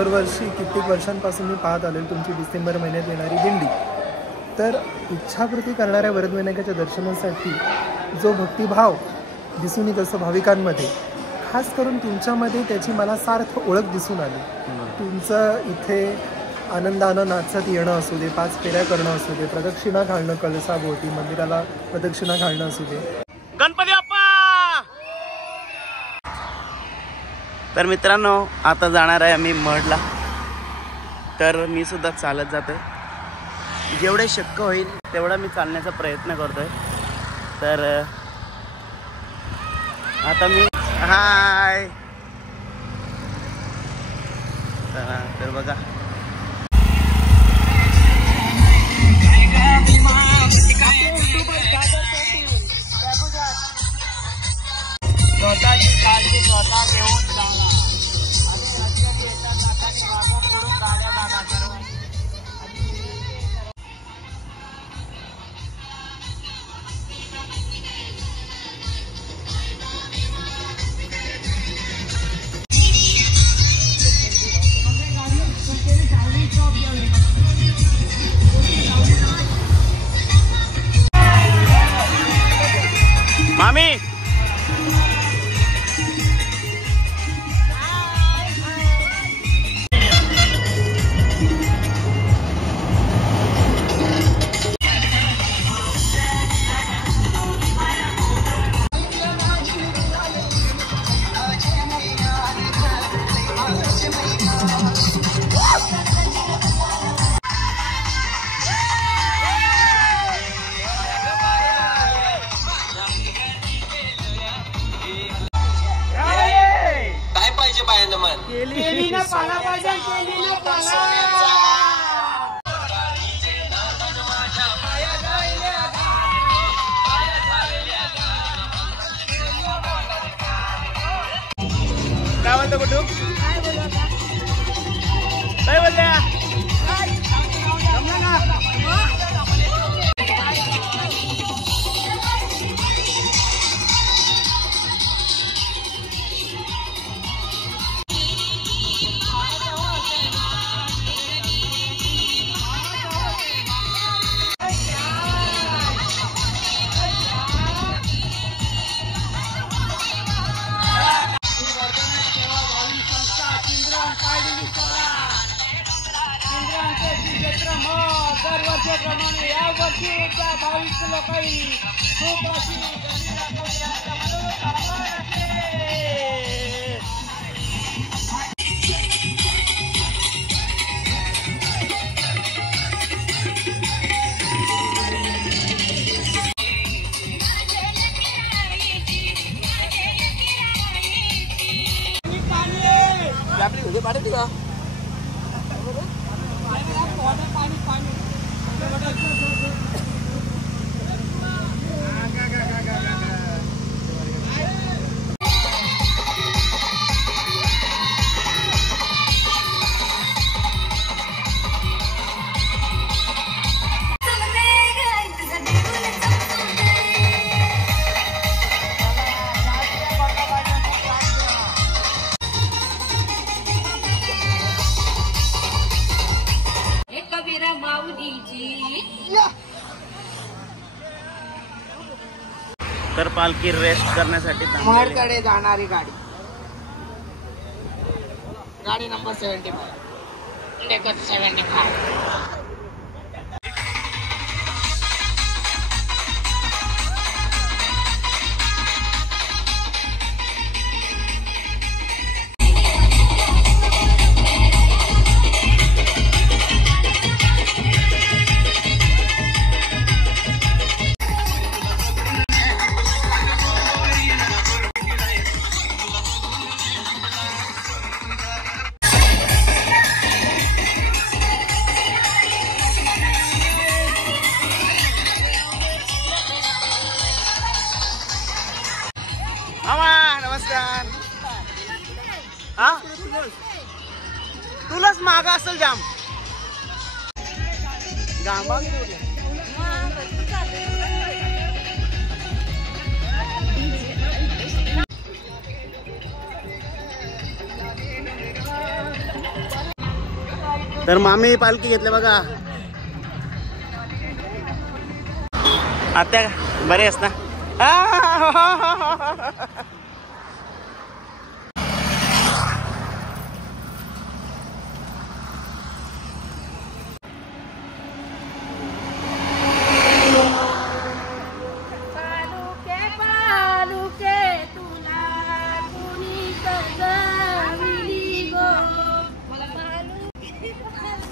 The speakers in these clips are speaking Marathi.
दरवर्षी कित्येक वर्षांपासून मी पाहत आलो तुमची डिसेंबर महिन्यात येणारी दिंडी। तर इच्छापूर्ती करणाऱ्या वरदविनायकाच्या दर्शनासाठी जो भक्तिभाव दिसून येत असतो भाविकांमध्ये, खास करून तुमच्यामध्ये त्याची मला सार्थ ओळख दिसून आली। तुमचं इथे आनंदानं नाचत येणं असू दे, 5 फेऱ्या करणं असू दे, प्रदक्षिणा घालणं कळसाभोवती, मंदिराला प्रदक्षिणा घालणं असू दे। गणपती बाप्पा! तर मित्रांनो, आता जाणार आहे आम्ही मढला। तर मी सुद्धा चालत जातोय, जेवढे शक्य होईल तेवढा मी चालण्याचा प्रयत्न करतोय। तर आता मी हाय तर बघा स्वतःची काळजी स्वतः घेऊन जाणार आणि रस्त्याने येतात नाकाने वागून पडून गाड्या बघा सर्व। मामी केली ना पाला पाहिजे, केली ना पाला। काय बोलतो कुठू? काय बोलल्या? दरवर्षीप्रमाणे यावर्षी भाविक लोकांनी खूप अशी आपली व्हिडिओ पाठवते का? तर पालखी रेस्ट करण्यासाठी मढकडे जाणारी गाडी, गाडी नंबर 75 75। नमस्कार। हा तुलाच मागा असेल जाम गामा तर मामी पालखी घेतले बघा. आत्या बरे आहेस ना?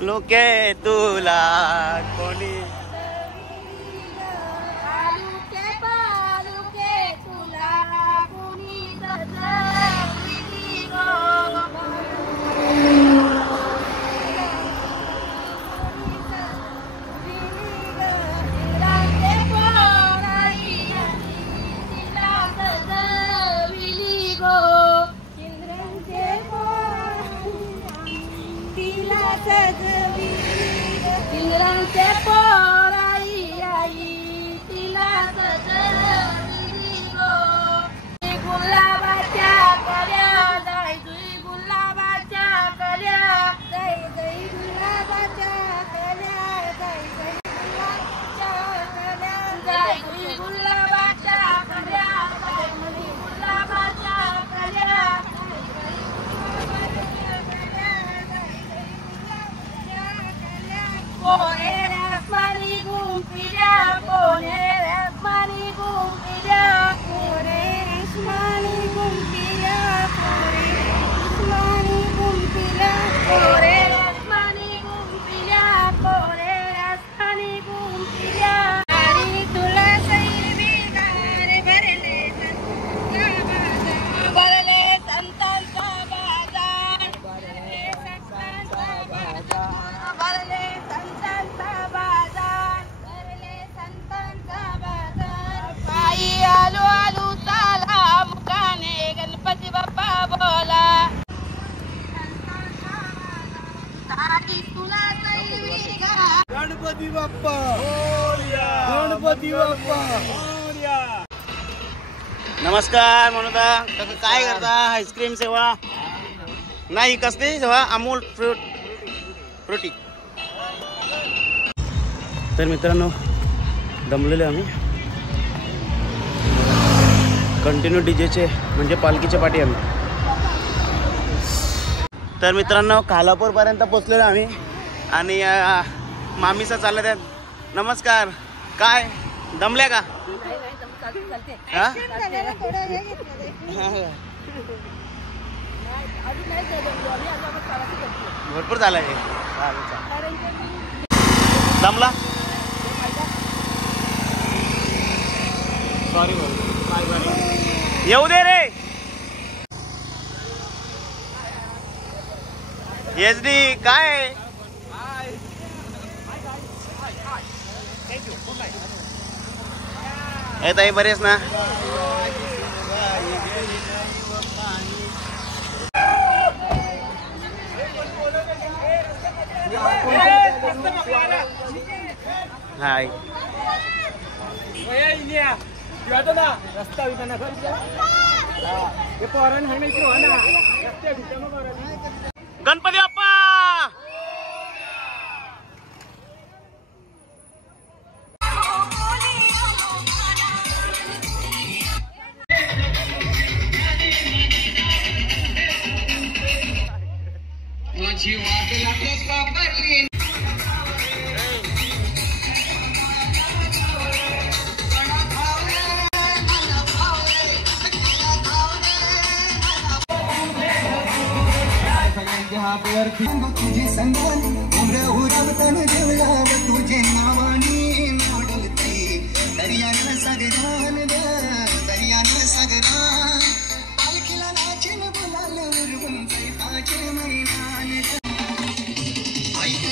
लोके तुला कोणी गणपती बाप्पा गणपती बाप्पा. नमस्कार म्हणूता. काय करता? आईस्क्रीम सेवा नाही कसली सेवा? अमूल फ्रुटी. तर मित्रांनो दमलेले आम्ही. कंटिन्यू डीजेचे म्हणजे पालखीच्या पाठी आम्ही. तर मित्रांनो खालापूरपर्यंत पोचलेलो आम्ही आणि मामीचा चालला त्यात. नमस्कार. काय दमल्या का? हा? भरपूर झाला हे. दमला? सॉरी येऊ दे रे. SD काय ताई बरेच ना? हाय गणपती बाप्पा. तुझी संगानी तुझे नावानी नावडती दर्यान सगरान दर्यान सगरा पालखीला नाचन बोलाल उरवून पाचे मैदान ऐक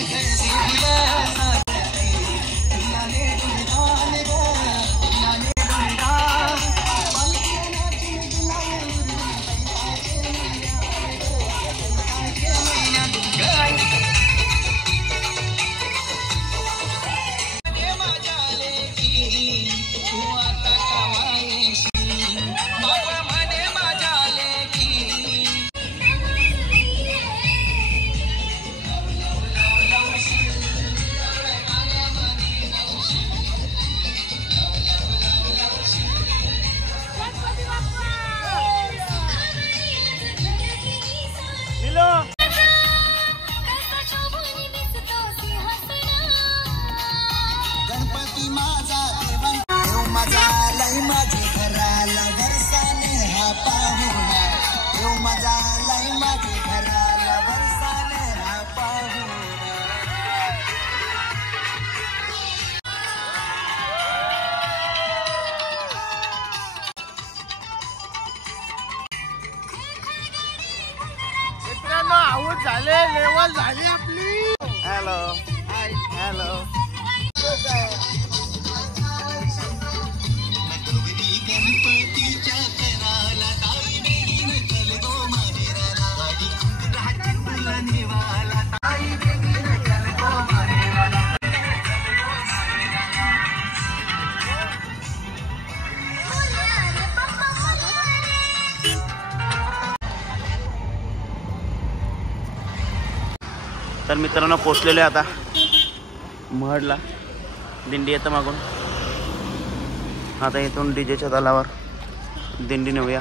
झाले लेवल झाली आपली. Hello hello. तर मित्रांनो पोचलेलो आहे आता महडला. दिंडी येतं मागून. आता इथून डीजेच्या तालावर दिंडी नेऊया.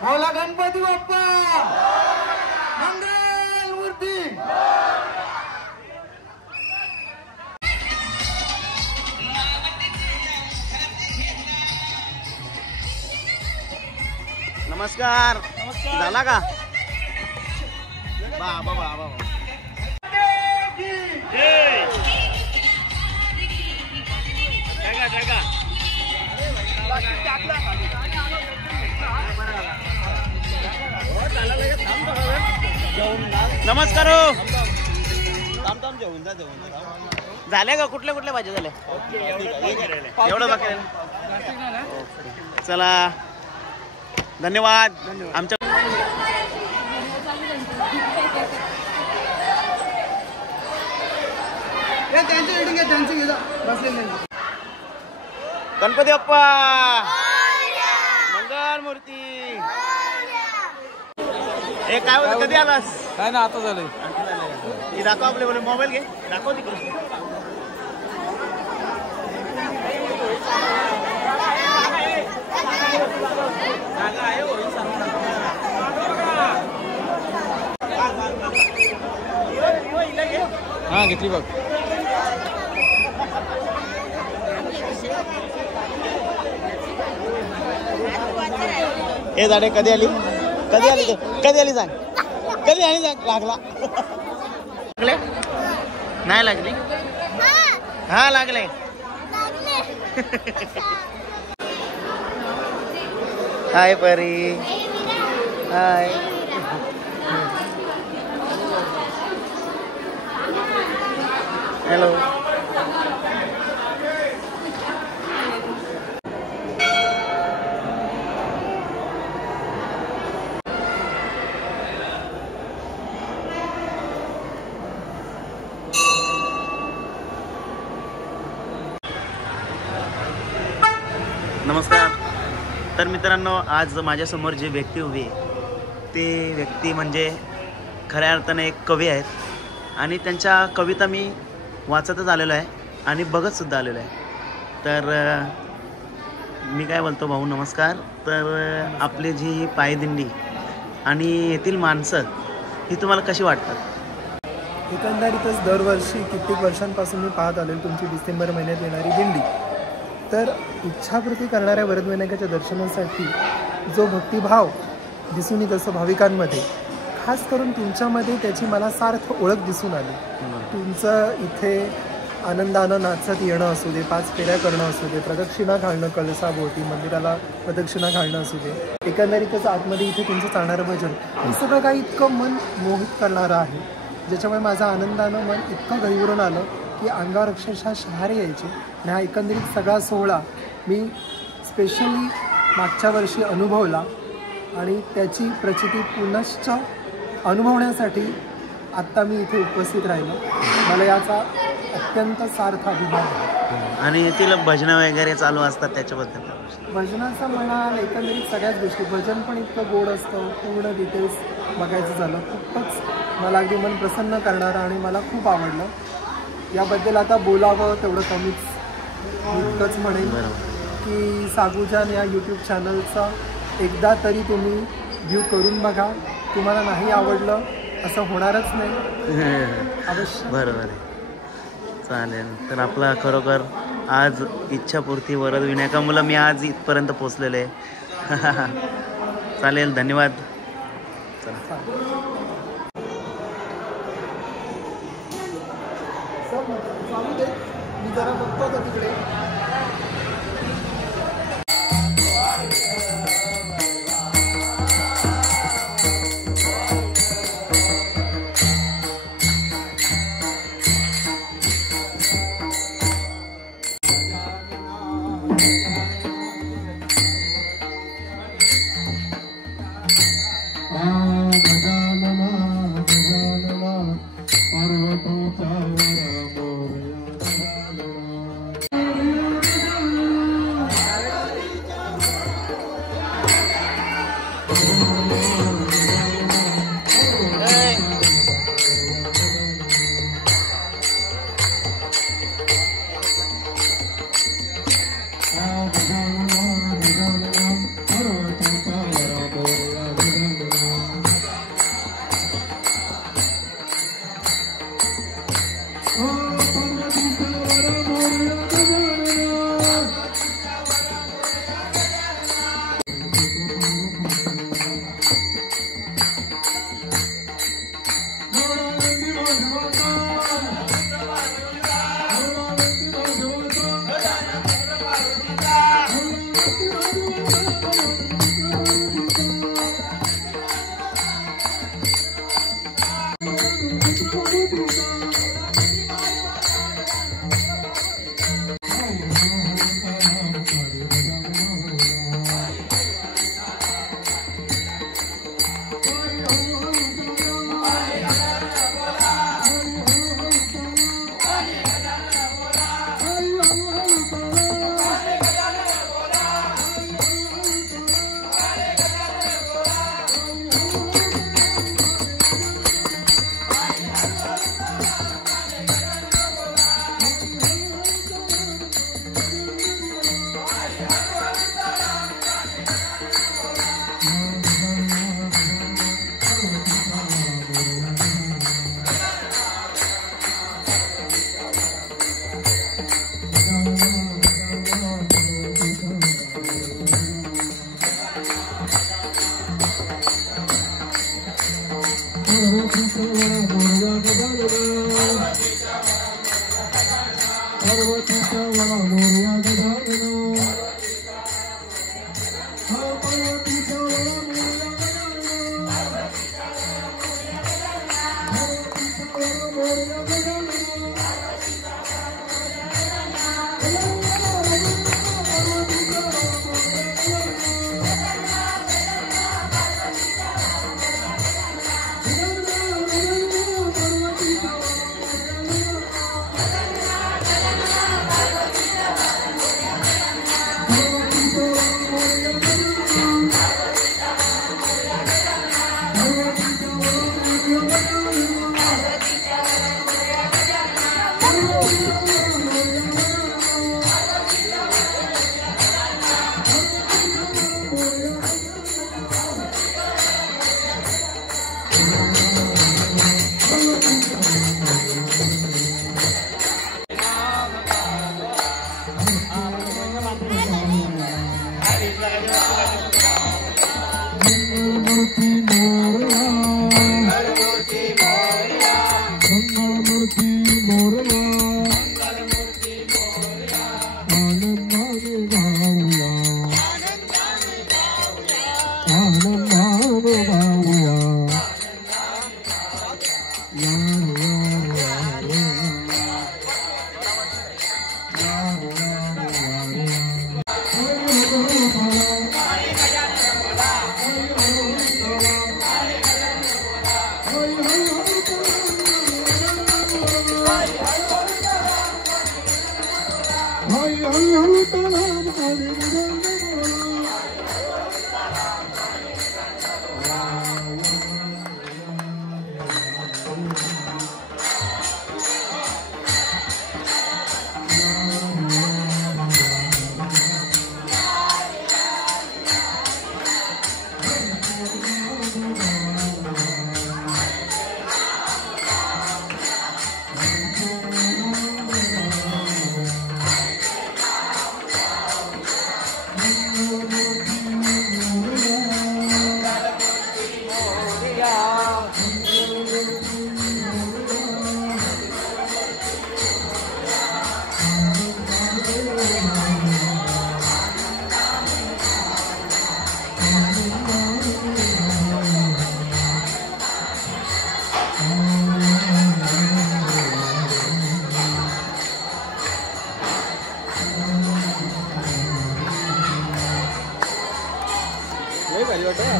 बोला गणपती बाप्पा मंगल मूर्ती. नमस्कार. झाला का? बाबा बाबा नमस्कार हो. झाले का? कुठल्या कुठल्या भाज्या झाल्या? एवढं बाकी राहिलं. चला धन्यवाद. आमच्या गणपती बाप्पा मंगल मूर्ती. हे काय होतं? कधी आलास? काय ना आता झालंय. हे दाखव आपले बोले. मोबाईल घे, दाखव तिकडे. हा घेतली बघ. हे झाडे कधी आली? कधी आली? कधी आली सांग. कधी आली सांग. लागला? लागले नाही लागली? हा लागले. हाय परी. हाय. हॅलो. नमस्कार. तर मित्रांनो, आज माझ्यासमोर जी व्यक्ती उभी आहे ते व्यक्ती म्हणजे खऱ्या अर्थाने एक कवी आहेत आणि त्यांच्या कविता मी वाचतच आलेलो आहे आणि बघतसुद्धा आलेलो आहे. तर मी काय बोलतो भाऊ नमस्कार. तर आपली जी पायदिंडी आणि येथील माणसं ही तुम्हाला कशी वाटतात? एकंदरीतच दरवर्षी कित्येक वर्षांपासून मी पाहत आलेलो तुमची डिसेंबर महिन्यात येणारी दिंडी. तर इच्छापूर्ती करणाऱ्या वरदविनायकाच्या दर्शनासाठी जो भक्तिभाव दिसून येत असतो भाविकांमध्ये, खास करून तुमच्यामध्ये त्याची मला सार्थ ओळख दिसून आली. तुमचं इथे आनंदानं नाचत येणं असू दे, 5 फेऱ्या करणं असू दे, प्रदक्षिणा घालणं कळसाभोवती, मंदिराला प्रदक्षिणा घालणं असू दे, एकंदरीतच आतमध्ये इथे तुमचं चालणारं भजन, हे सगळं काही इतकं मन मोहित करणारं आहे, ज्याच्यामुळे माझं आनंदानं मन इतकं गहिवरून आलं की अंगावर अक्षरशः शहारे यायचे. आणि हा एकंदरीत सगळा सोहळा मी स्पेशली मागच्या वर्षी अनुभवला आणि त्याची प्रचिती पुनश्च अनुभवण्यासाठी आत्ता मी इथे उपस्थित राहिलो. मला याचा अत्यंत सार्थ अभिमान आहे. आणि येथील भजनं वगैरे चालू असतात त्याच्याबद्दल भजनाचं म्हणाल एकंदरीत सगळ्याच गोष्टी, भजन पण इतकं गोड असतं, पूर्ण डिटेल्स बघायचं झालं खूपच मला अगदी मन प्रसन्न करणारं आणि मला खूप आवडलं. याबद्दल आता बोलावं तेवढं कमीच. इतकंच म्हणेन की सागुजान या यूट्यूब चॅनलचा एकदा तरी तुम्ही व्ह्यू करून बघा. तुम्हाला नाही आवडलं असं होणारच नाही, अवश्य. बरोबर आहे. चालेल. तर आपला खरोखर आज इच्छापूर्ती वरद विनायकामुळं मी आज इथपर्यंत पोचलेलो आहे. चालेल, धन्यवाद. चला. मी जरा बघतो का तिकडे.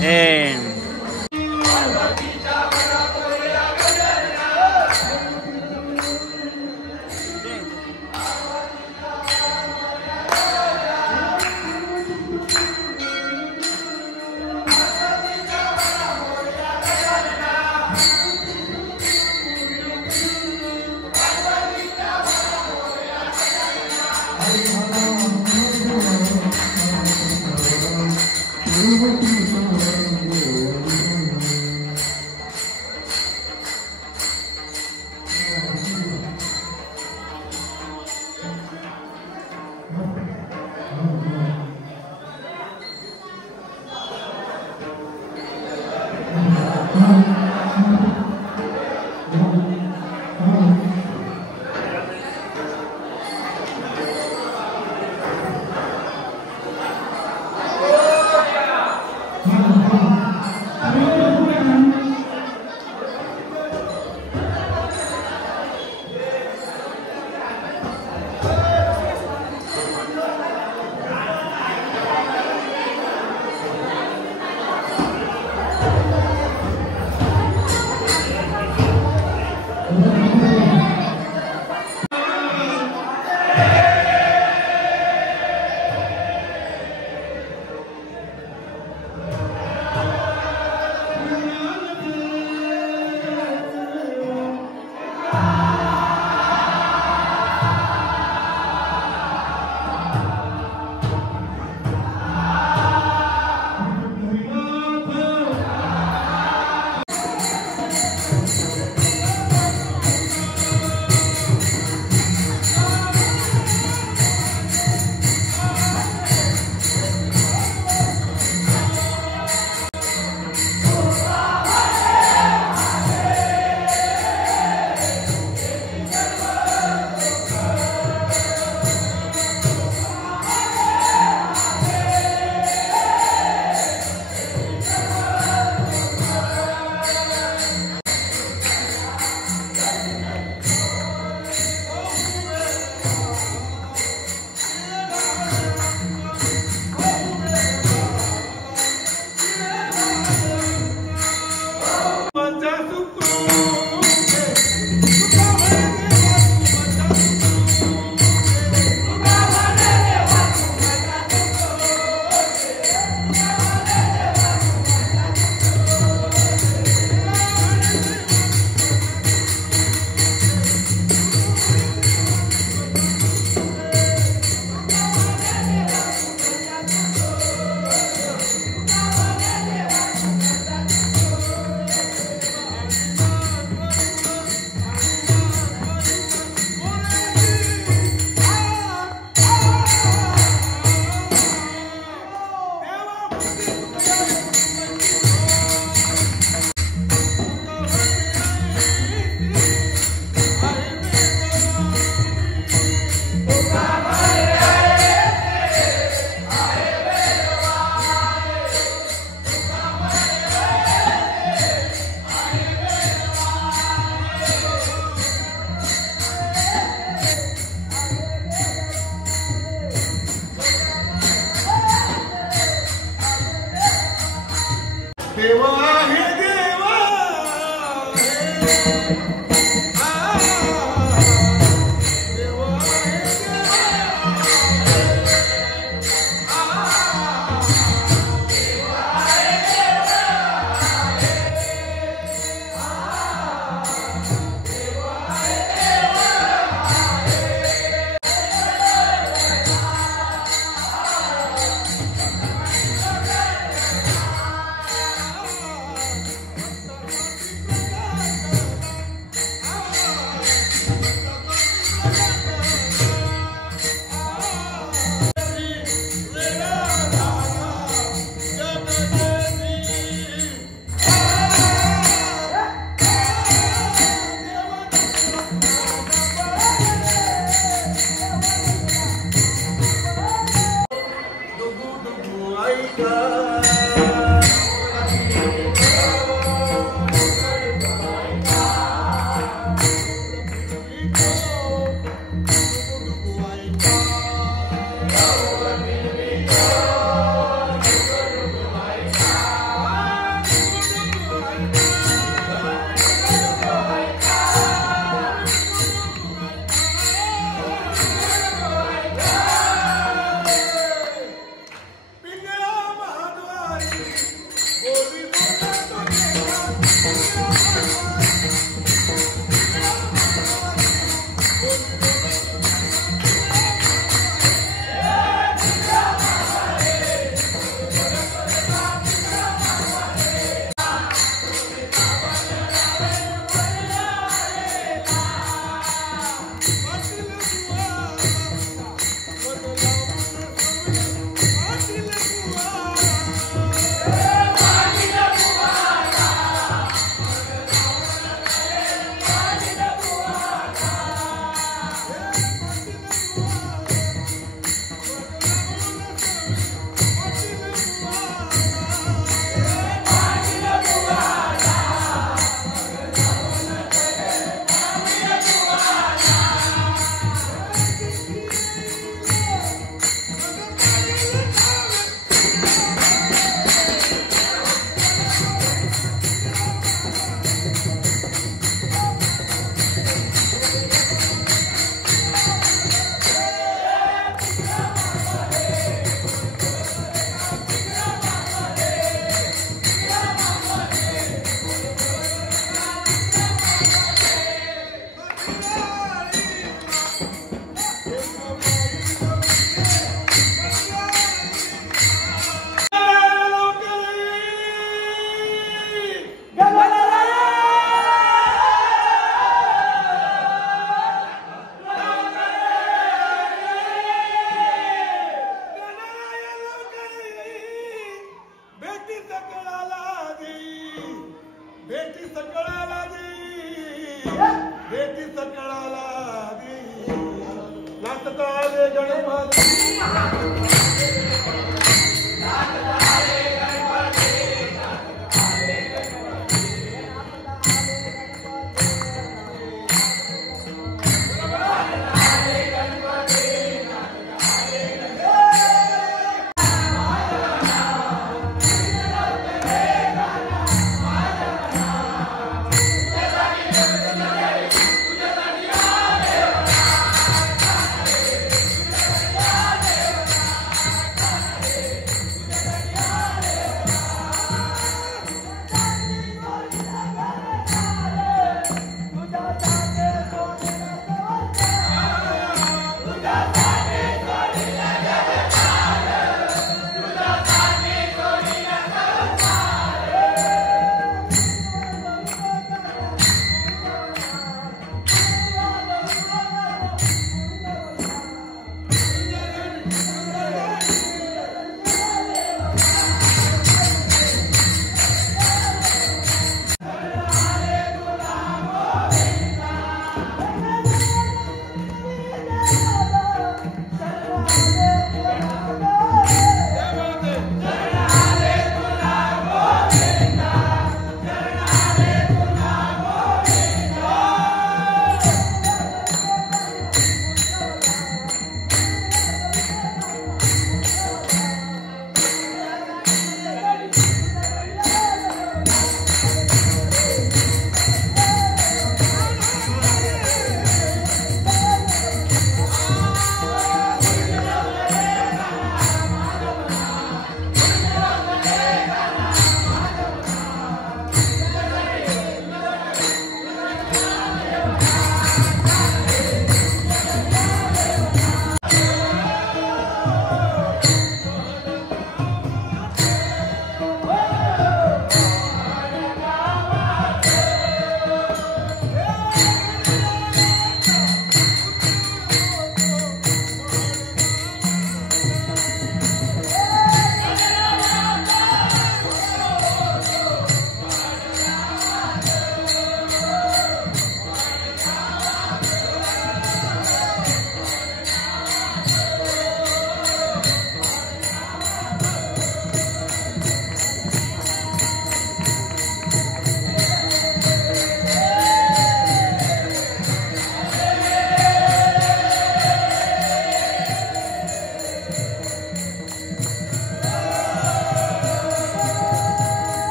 And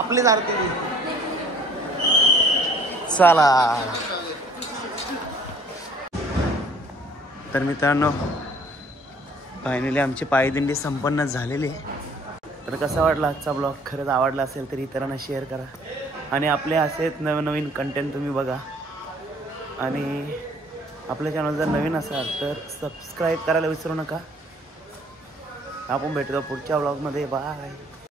आपलीच आरती चला. तर मित्रांनो फायनली आमची पायदिंडी संपन्न झालेली आहे. तर कसा वाटला आजचा ब्लॉग? खरंच आवडला असेल तर इतरांना शेअर करा आणि आपले असेच नवनवीन कंटेंट तुम्ही बघा. आणि आपल्या चॅनल जर नवीन असाल तर सबस्क्राईब करायला विसरू नका. आपण भेटतो पुढच्या ब्लॉगमध्ये. बाय.